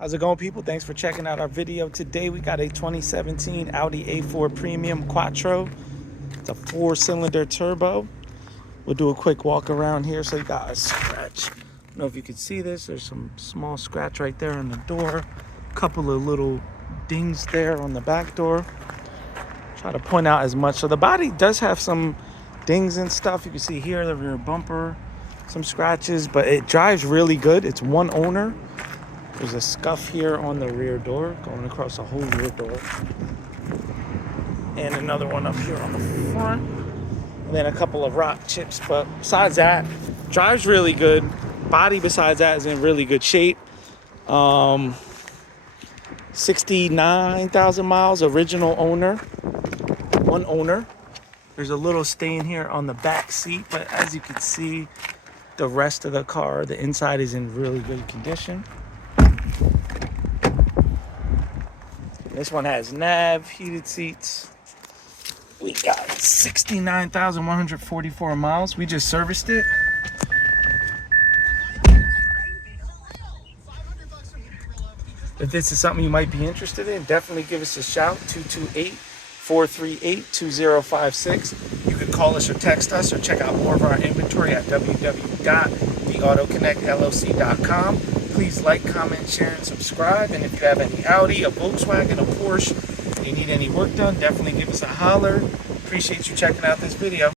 How's it going, people? Thanks for checking out our video. Today we got a 2017 Audi A4 Premium Quattro. It's a 4-cylinder turbo. We'll do a quick walk around here. So you got a scratch. I don't know if you can see this. There's some small scratch right there on the door. A couple of little dings there on the back door. Try to point out as much. So the body does have some dings and stuff. You can see here the rear bumper, some scratches, but it drives really good. It's one owner. There's a scuff here on the rear door, going across the whole rear door. And another one up here on the front. And then a couple of rock chips. But besides that, drives really good. Body besides that is in really good shape. 69,000 miles, original owner. One owner. There's a little stain here on the back seat, but as you can see, the rest of the car, the inside is in really good condition. This one has nav, heated seats. We got 69,144 miles. We just serviced it. If this is something you might be interested in, definitely give us a shout. 228-438-2056. You can call us or text us or check out more of our inventory at www.theautoconnectllc.com. Please like, comment, share, and subscribe. And if you have any Audi, a Volkswagen, a Porsche, and you need any work done, definitely give us a holler. Appreciate you checking out this video.